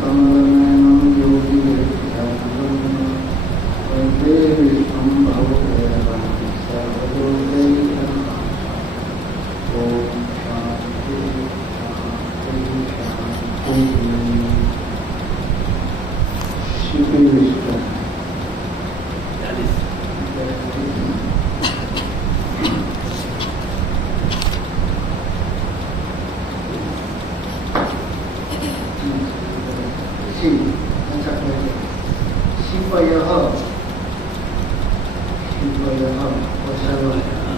कमलनयनं योगिवेद्यानन्दं वन्दे विष्णुं भवदेवं सर्वलोकैकनाथं। ॐ शान्ति शान्ति शान्तिः। श्री विष्णु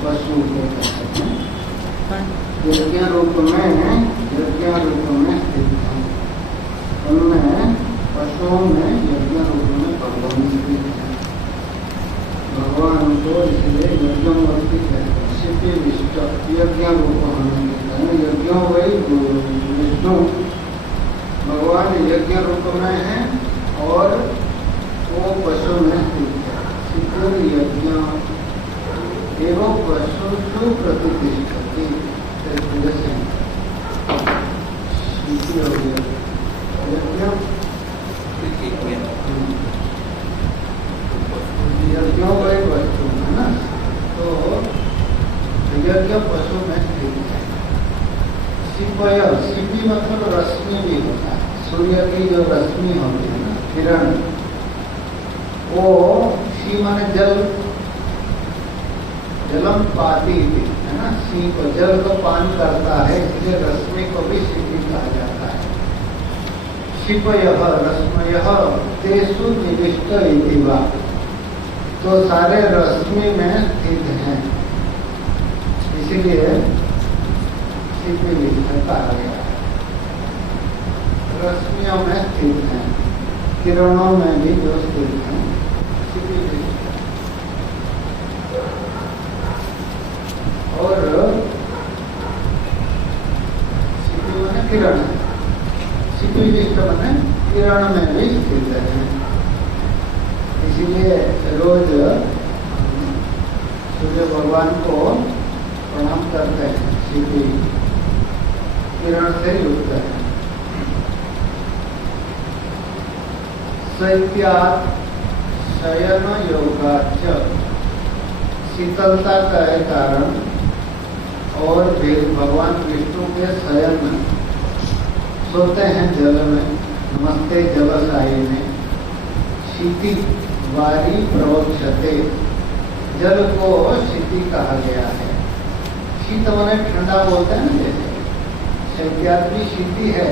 पशु यज्ञ रूप में स्थित है। उनमें पशुओं में यज्ञ रूप में भगवान स्थित है। भगवान को इसलिए यज्ञमूर्ति कहते हैं। शिव विष्ट यज्ञ रूप होने के कारण यज्ञों वही विष्णु भगवान यज्ञ रूप में है और वो पशु में स्थित है। शिव यज्ञ एवं पशु प्रतिष्ठती यज्ञों वही वस्तु है ना, तो यज्ञ पशु में स्थित है। शिवय शिवी मतलब रश्मि भी होता है। सूर्य की जो रश्मि होती है ना, किरण, वो शी माने जल, जलम पाती है ना, सी को जल को पान करता है, इसलिए रश्मि को भी शिवी कहा जाता है। शिवयः रश्मयः तेषु निविष्ट इति वा, तो सारे रश्मि में स्थित हैं, इसीलिए शिव विष्ट कहा गया है। रश्मियों में स्थित हैं, किरणों में भी जो स्थित हैं, शिव विष्ट। और शिव माने किरण, शिव विष्ट माने किरण में भी स्थित है। इसीलिए रोज सूर्य भगवान को प्रणाम करते हैं। शिव किरण से युक्त है। शैत्यात् शयन योगाच्च, शीतलता का कारण और भगवान विष्णु के शयन सोते हैं जल में, नमस्ते जलसायी में। शीति वारी प्रवक्षते, जल को शीति कहा गया है। शीत माने ठंडा बोलते हैं ना, जैसे शैत्यात् भी शीति है।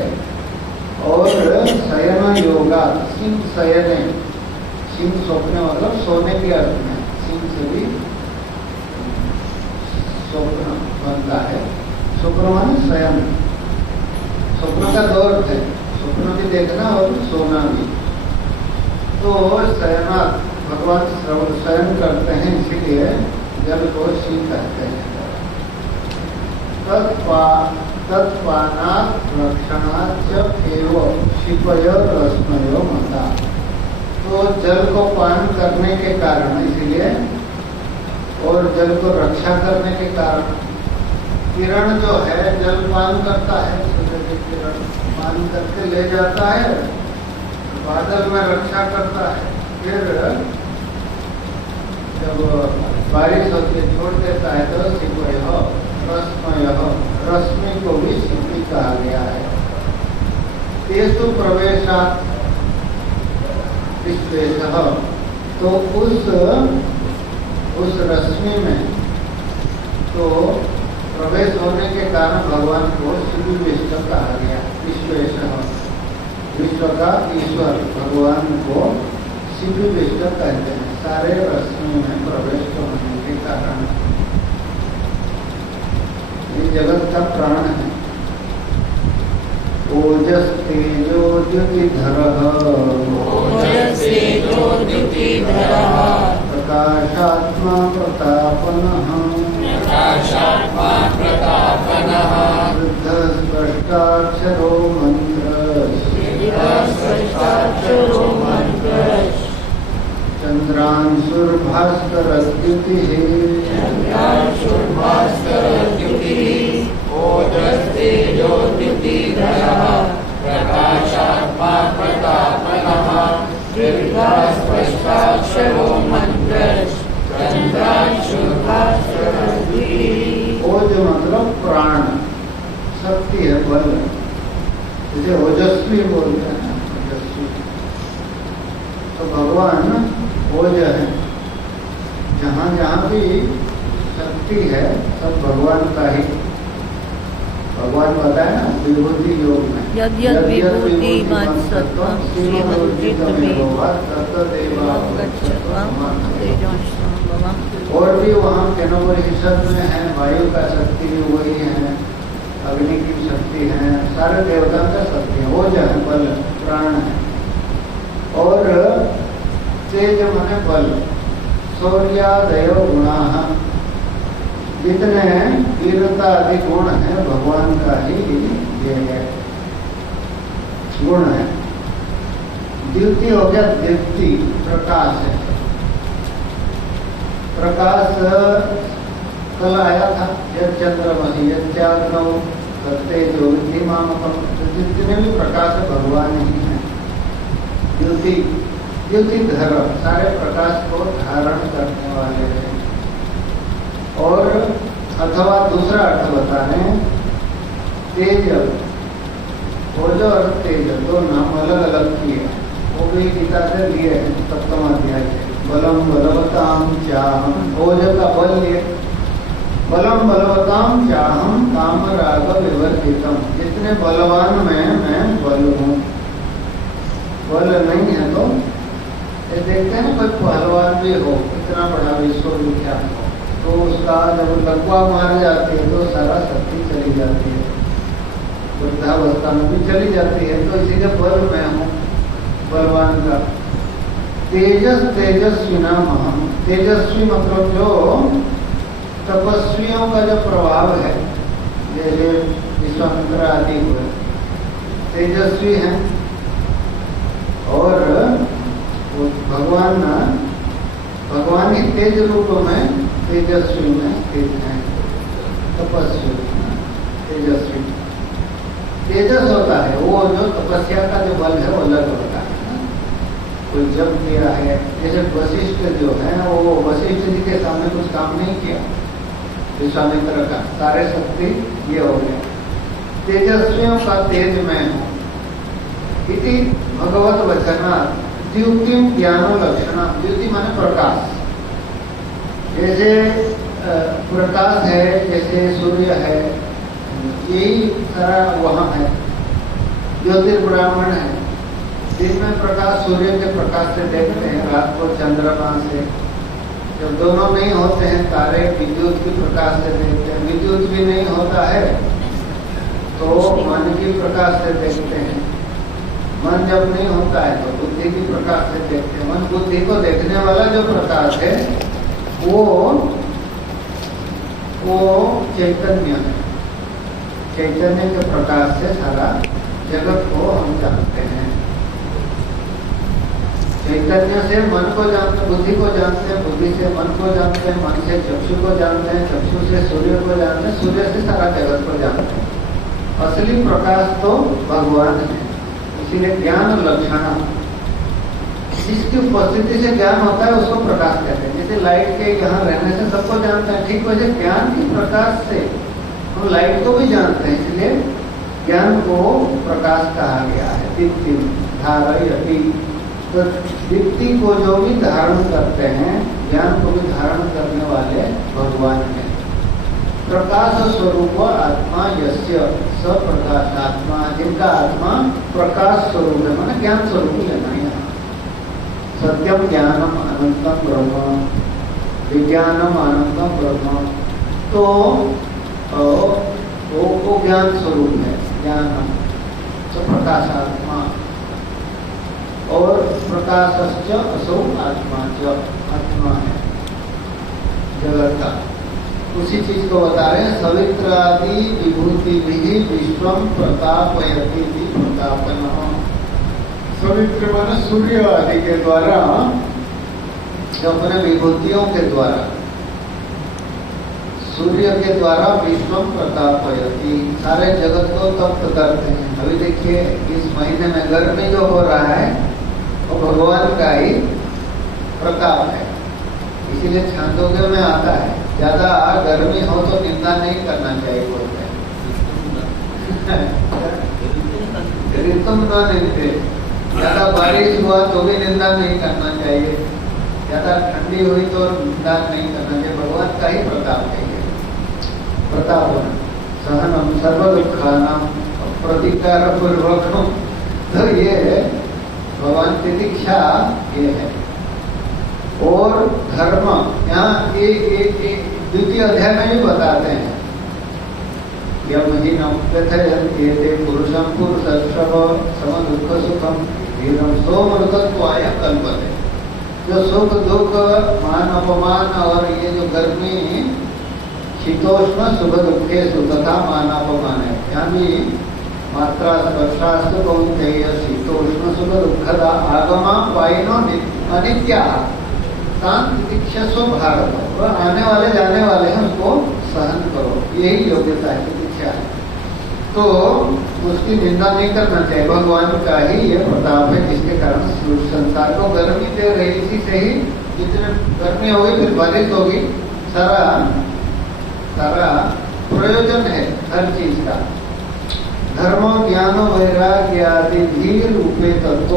और शयन योगा, सिंह शयने, सिंह सोने मतलब सोने के अर्थ में, सिंह से भी स्वप्न बनता है। स्वप्न माने शयन, स्वप्न का दो अर्थ है, स्वप्न भी देखना और सोना भी। तो शयनात् भगवान शयन करते हैं, इसीलिए जल को शी कहते हैं। तत्पानात् रक्षणाच्च एव शिवय रश्मयो मता, तो जल को पान करने के कारण, इसीलिए और जल को रक्षा करने के कारण, किरण जो है जल पान करता है, सूर्य की किरण पान करके ले जाता है, बादल में रक्षा करता है। फिर जब बारिश होती है छोड़ देता है तो शिवयः रश्मयः, रश्मि को भी शिवी कहा गया है। तेषु प्रवेशात् विश्वेशः, तो उस रश्मि में तो प्रवेश होने के कारण भगवान को शिव विष्ट कहा गया। विश्वेशः विश्व का ईश्वर भगवान को शिव विष्ट कहते हैं, सारे रश्मि में प्रवेश होने के कारण। ये जगत का प्राण है। ओजस् तेजो द्युतिधरः, प्रकाशात्मा प्रतापनः, वृद्धः स्पष्टाक्षरो मन्त्रः, चन्द्रांशुर्भास्करद्युतिः, ओजस्तेजोद्युतिधरः, प्रकाशात्मा जैसे ओजस्वी बोलते हैं ना, ओजस्वी, तो भगवान ओज है। जहाँ जहाँ भी शक्ति है सब भगवान का ही। भगवान बताए ना विभूति योग में, यद यद विभूति मत्सत्वं श्रीमद्विष्णुमेव और भी वहाँ केनोपनिषद में है, वायु का शक्ति भी वही है, अग्नि की शक्ति है, सारे देवता का शक्ति है, वो जो है बल प्राण है। और तेज माने बल, शौर्यादय गुणा, जितने वीरता आदि गुण है भगवान का ही ये है, गुण है। द्युति हो गया, दीप्ति प्रकाश है। प्रकाश कल आया था, यद चंद्रमसी यज्ञाग्नौ तेजो विद्धिमामकम्, जितने भी प्रकाश है भगवान ही है। द्युति, द्युति धर, सारे प्रकाश को धारण करने वाले हैं। और अथवा दूसरा अर्थ बता रहे हैं, तेज, ओज और तेज दो नाम अलग अलग किए, वो भी गीता से लिए हैं, सप्तम अध्याय से। बलम बलवताम चाहम, ओज का बल लिए, बलम बलवताम चाहम काम राग विवर्जितम, जितने बलवान में मैं बल हूँ। बल नहीं है तो ये देखते हैं कोई पहलवान भी हो, इतना बड़ा विश्वविख्यात हो, तो उसका जब लकवा मार जाती है तो सारा शक्ति चली जाती है, वृद्धावस्था में भी चली जाती है। तो इसीलिए बल मैं हूँ बलवान का। तेजस तेजस्वी नाम हम, तेजस्वी मतलब जो तपस्वियों का जो प्रभाव है, जैसे विश्वामित्र आदि हुए तेजस्वी हैं, और वो भगवान ही तेज रूप में तेजस्वी में स्थित है। तपस्वी तेजस्वी, तेजस होता है वो जो तपस्या का जो बल है वो अलग होता है। कोई जब किया है, जैसे वशिष्ठ जो है वो वशिष्ठ जी के सामने कुछ काम नहीं किया, विश्वामित्र का सारे शक्ति ये हो गया। तेजस्वियों का तेज में हूँ इति भगवत वचना द्युति ज्ञानो लक्षणा। द्युति माने प्रकाश, जैसे प्रकाश है, जैसे सूर्य है, यही सारा वहाँ है। ज्योतिर्ब्राह्मण है, दिन में प्रकाश सूर्य के प्रकाश से देखते हैं, रात को चंद्रमा से। जब दोनों नहीं होते हैं तारे, विद्युत के प्रकाश से देखते हैं। विद्युत भी नहीं होता है तो मन की प्रकाश से देखते हैं। मन जब नहीं होता है तो बुद्धि की प्रकाश से देखते हैं। मन बुद्धि को देखने वाला जो प्रकाश है वो चैतन्य है। चैतन्य के प्रकाश से सारा जगत को हम जानते हैं। चैतन्य से मन को जानते हैं, बुद्धि को जानते हैं, बुद्धि से मन को जानते हैं, मन से चक्षु को जानते हैं, चक्षु से सूर्य को जानते हैं, सूर्य से सारा जगत को जानते हैं। असली प्रकाश तो भगवान है। इसीलिए ज्ञान लक्षण, जिसकी उपस्थिति से ज्ञान होता है उसको प्रकाश कहते हैं। जैसे लाइट के यहाँ रहने से सबको जानते हैं, ठीक वैसे ज्ञान के प्रकाश से हम लाइट को भी जानते हैं। इसलिए ज्ञान को प्रकाश कहा गया है। दीप्ति धारयति, तो दीप्ति को जो भी धारण करते हैं, ज्ञान को भी धारण करने वाले भगवान हैं। प्रकाश स्वरूप आत्मा यस्य स प्रकाशात्मा, जिनका आत्मा प्रकाश स्वरूप है, माना ज्ञान स्वरूप लेना है। सत्यम ज्ञानम अनंतम ब्रह्म, विज्ञानम अनंतम ब्रह्म, तो वो ज्ञान स्वरूप है। ज्ञान तो प्रकाशात्मा, और प्रकाशश्च असौ आत्मा, च आत्मा है जगत का। उसी चीज को बता रहे हैं। सवित्रादि विभूति भी विश्वम प्रतापयति प्रतापन। सवित्र माने सूर्य आदि के द्वारा, जो अपने विभूतियों के द्वारा, सूर्य के द्वारा विश्वम प्रतापयति, सारे जगत को तप्त करते हैं। अभी देखिए इस महीने में गर्मी जो हो रहा है वो भगवान का ही प्रताप है। इसीलिए छांदोग्य में आता है, ज्यादा गर्मी हो तो निंदा नहीं करना चाहिए बोलते हैं। ऋतु न निंदे, ज्यादा बारिश हुआ तो भी निंदा नहीं करना चाहिए, ज्यादा ठंडी हुई तो निंदा नहीं करना चाहिए। भगवान का ही प्रताप चाहिए। प्रताप सहनम सर्व दुखानाम प्रतिकार पूर्वकम, तो ये भगवान की दीक्षा ये है। और धर्म यहाँ एक द्वितीय अध्याय में भी बताते हैं, यमहीनम व्यथयन्ते पुरुषम पुरुषर्षभ सम दुख सुखम धीरम सोमृतत्वाय कल्पते। जो सुख दुख मान अपमान और ये जो गर्मी शीतोष्ण सुख दुखेषु तथा मान अपमान है, यहाँ भी मात्रा स्पर्शास्तु कौन्तेय शीतोष्ण सुख दुखदा आगमा वाइनो अनित्या तितिक्षस्व भारत, वह आने वाले जाने वाले हैं उसको सहन करो, यही योग्यता है, दीक्षा है। तो उसकी निंदा नहीं करना चाहिए। भगवान का ही ये प्रताप है जिसके कारण संसार को गर्मी दे रही, इसी से ही जितने गर्मी होगी फिर बारिश होगी, सारा प्रयोजन है हर चीज का। धर्म ज्ञान वैराग्य आदि धीर रूपे तत्व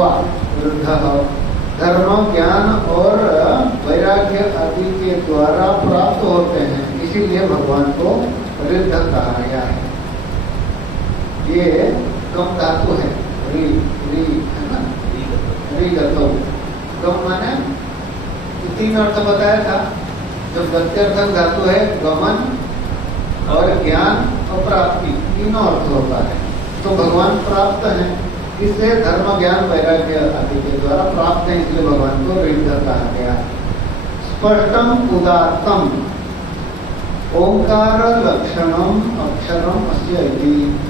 वृद्ध, धर्म ज्ञान और वैराग्य आदि के द्वारा प्राप्त होते हैं, इसीलिए भगवान को रिद्ध कहा गया है। ये कम धातु है, री री है ना, रीगतो। गम माने तीन अर्थ बताया था। जो गत्यर्थक धातु है गमन और ज्ञान और प्राप्ति, तीनों अर्थ होता है। तो भगवान प्राप्त है, इससे धर्म ज्ञान वैराग्य आदि के द्वारा प्राप्त है, इसलिए भगवान को रिद्ध कहा गया। स्पष्टम उदात्तम ओंकार लक्षणम अक्षरम अस्य इति।